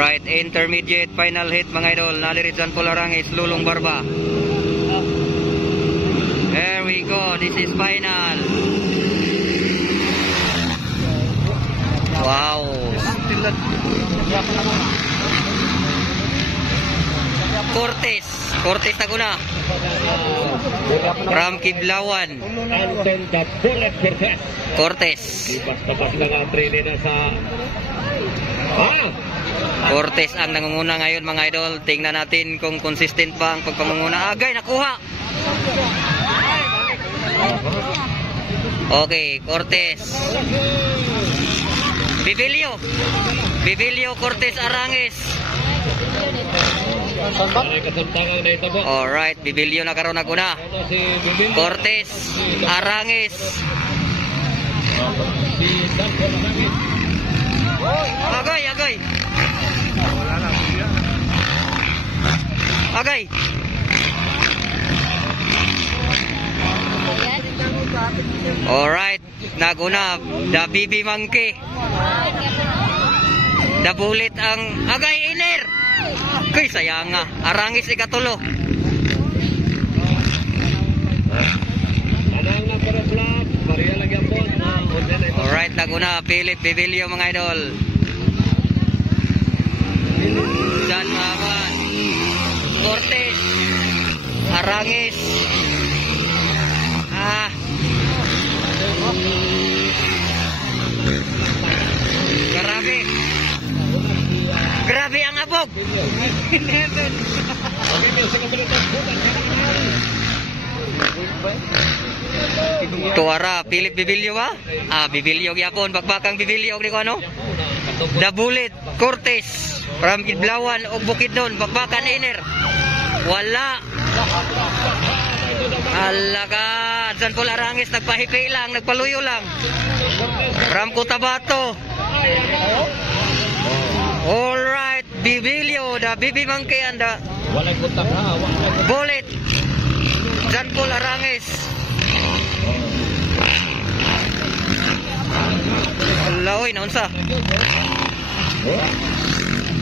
Alright, intermediate final hit mga idol. Nalirit John Paul Arangis, Lulong Barba. There we go. This is final. Wow. Cortez Taguna from Kiblawan. Cortez ang nangunguna ngayon mga idol. Tingnan natin kung consistent ba ang pagpangunguna. Agay, nakuha. Okay, Cortez. Bibilio Cortez Arangis. Alright, Bibilio na karon naguna. Cortez Arangis. Agay. Alright, naguna the BB Monkey. The Bullet ang agay iner. Kay sayang nga. Arangis ikatulo. Alright, naguna Philip Bibilio mga idol. Dan Maman. Cortez Arangis. Grabe ang abog. Tuara Philip Bibilio ba? Bibilio gyapon, bakbakang Bibilio ni ko ano? The Bullet Cortez from Kiblawan og Bukidnon, bakbakan iner. Wala. Alaga, John Paul Arangis nagpahipi lang, nagpaluyo lang. From Cotabato. Alright, Bibilio, the BB Monkey and the Bullet. John Paul Arangis. Alaoy, naunsa?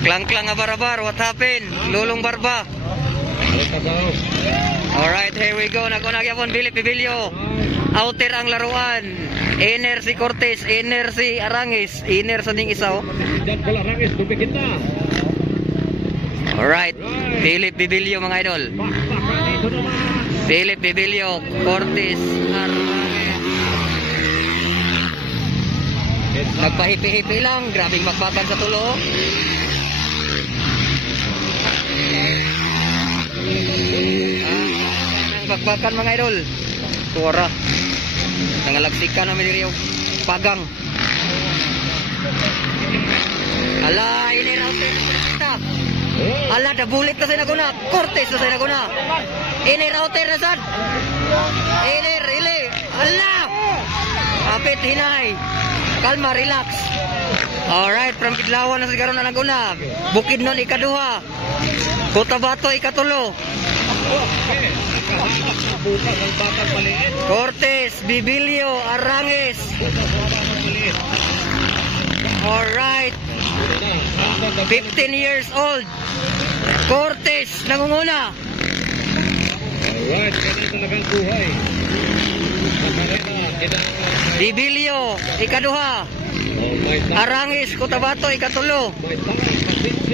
Klang-klang nga barabar, what happened? Lulong Barba. Alright, here we go. Nakunag-yapon, Bibilio. Outer ang laruan. Inner si Cortez, inner si Arangis. Inner sa ning isa, oh. Alright, Philip Bibilio mga idol. Philip Bibilio, Cortez, Arangis. Nagpahipi-hipi lang. Grabing magbakan sa tulo. Bakbakan mga idol. Tuwara. Nangalagsikan namin diri pagang. Ala, ini router na. Ala, the Bullet na sa naguna. Cortez na sa naguna. Ini router na sad. Ini relay. Ala. Apit hinay. Kalma, relax. Alright, from Kidlawan na sa karon na naguna. Bukidnon ikaduha. Cotabato ikatulo. Cortez, Bibilio, Arangis. Alright. 15 years old. Cortez, nangunguna. Alright, ganito talagang buhay. Bibilio, ikaduha. Arangis, Cotabato, ikatulo.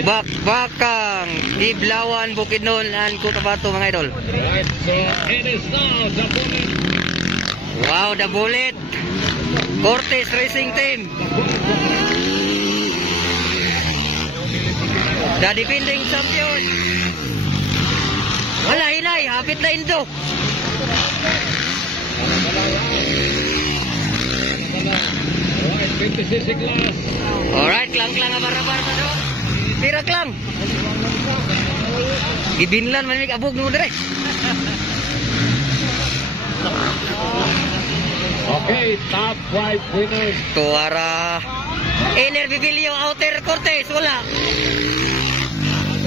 Bakbakang, Kiblawan, Bukidnon, and Cotabato mga idol. Right, so it is now the Bullet. Wow, the Bullet. Cortez Racing Team. The defending champion. Wala, hinay, hapit na indo. Alright, 56 glass. Alright, klang-klang ang barabar na do. Tirak lang. Ibinlan man abog mo dire. Okay, top 5 winners. Tuara. Inner Bibilio, outer Cortez, wala.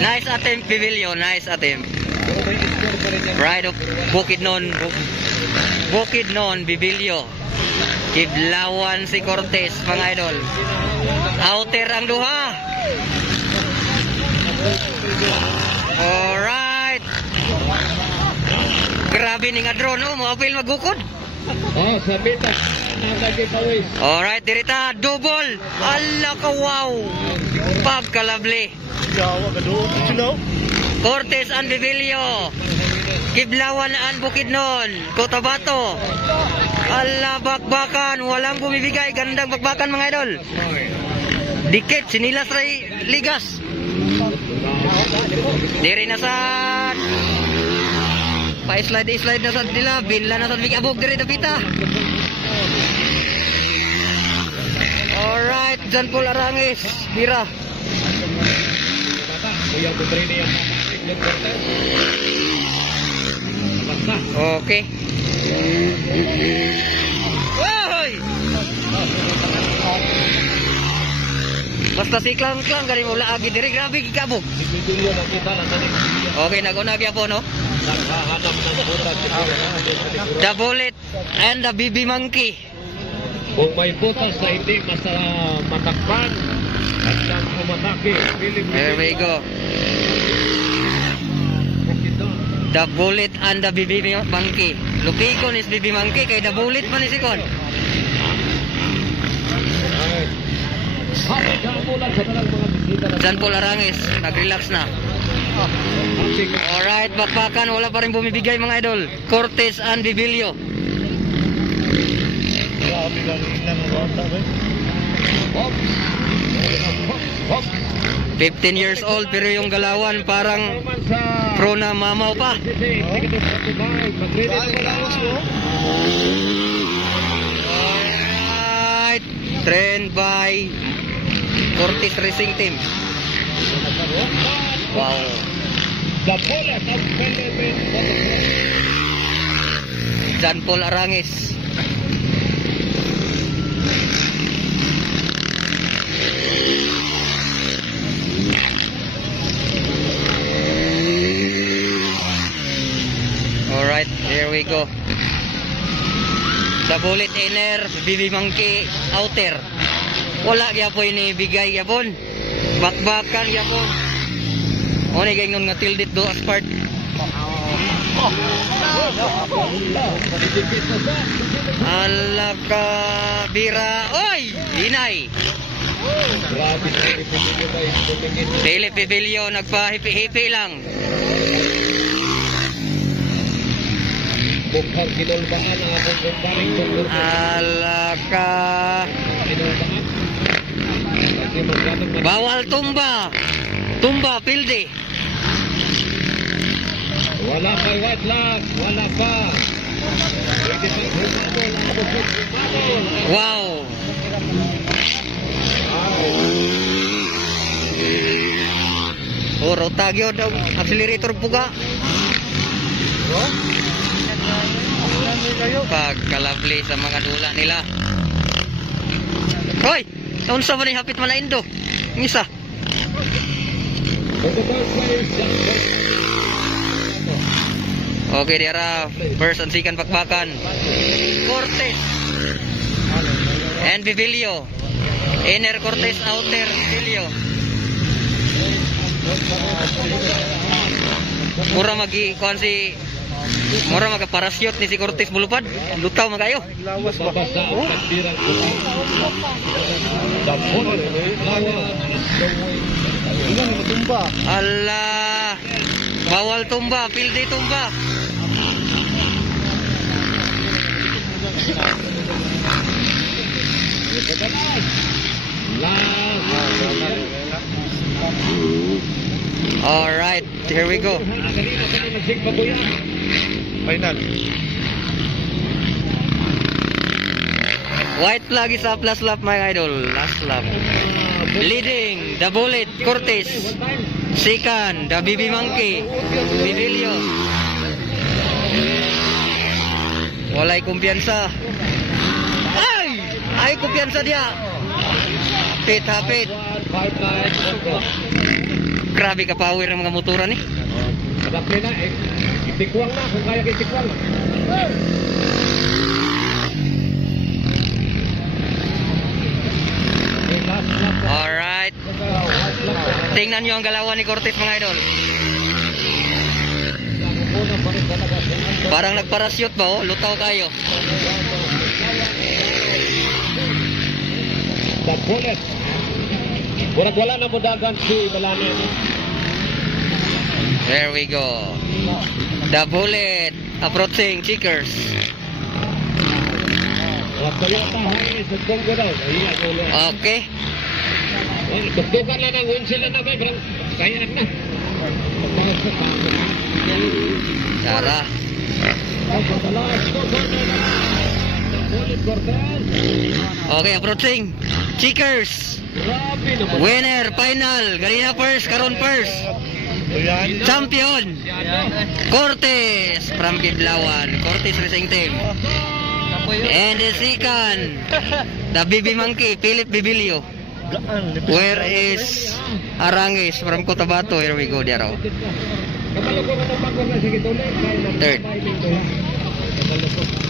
Nice attempt Bibilio, nice attempt. Right of Bukidnon, Bibilio. Kiblawan si Cortez mga idol. Outer ang duha. Alright. Grabe ni nga drone, oh. Mo-apil magukod. Oh, sa bita. Nagagi pawis. Alright, dirita. Double. Ala ka, wow. Pagkalabli. Cortez and Bibilio. Kiblawan and Bukidnon. Cotabato. Ala, bakbakan. Walang bumibigay. Gandang bakbakan, mga idol. Dikit, sinilas ray ligas. Diri na sa pa-slide na sa dila. Binla na sa bigabog. Diri na pita. Alright, John Paul Arangis. Bira. Okay. Woy! Basta si Klang-Klang gani mo laagi diri, grabe gikabog. Okay, nag-una po, no? The Bullet and the BB Monkey. Kung may butas na hindi matakpan at siyang umatake. There we go. The Bullet and the BB Monkey. Lupikon is BB Monkey kay The Bullet man ni sikon. John Paul Arangis, nag-relax na. Alright, bakbakan, wala pa rin bumibigay mga idol. Cortez and Bibilio. 15 years old pero yung galawan parang pro na mamaw pa. Alright, trained by Cortez Racing Team. Wow. John Paul Arangis. Alright, here we go. The Bullet inner, BB Monkey outer. Wala gyapon ni bigay gyapon. Bakbakan gyapon. Oni kay ngon nga tildit do as part. Alaka bira. Oy, dinay. Philip Bibilio nagpa-hipi-hipi lang. Alaka. Bawal tumba. Tumba, pilde. Wala pa white lock, wala pa. Wow. Oh, rotagyo daw. Accelerator buga. Pagkalabli sa mga dula nila. Hoy! Unsa man ni hapit man na indo? Ngisa. Okay, diara first and second bakbakan. Cortez and Bibilio. Inner Cortez, outer Bibilio. Mura magi-kuan si mura magaparasyout ni si Cortez bulupad. Lutaw magayo. Allah. Bawal tumba, pilde tumba. Alright, here we go. Final. White flag is up, last lap my idol. Last lap. Leading, The Bullet, Cortez. Second, the BB Monkey, Bibilio. Walay kumpiyansa. Ay kumpiyansa dia. Hapit. Grabe ka power ng mga motoran eh. Madapli na eh. Itikwang na kung kaya itikwang. Alright. Tingnan nyo ang galawan ni Cortez mga idol. Parang nagparashoot ba oh? Lutaw kayo. The bullet. Murag wala na mo dagan si Balanin. There we go. The bullet approaching Checkers. Okay. Tuktukan lang ang windshield na may parang kaya na. Sarah. Okay, approaching Checkers. Winner, final. Ganina first, karon first. Champion Cortez from Kidlawan, Cortez Racing Team. And the second, the BB Monkey, Philip Bibilio. Where is Arangis from Cotabato? Here we go, Diaraw. Third.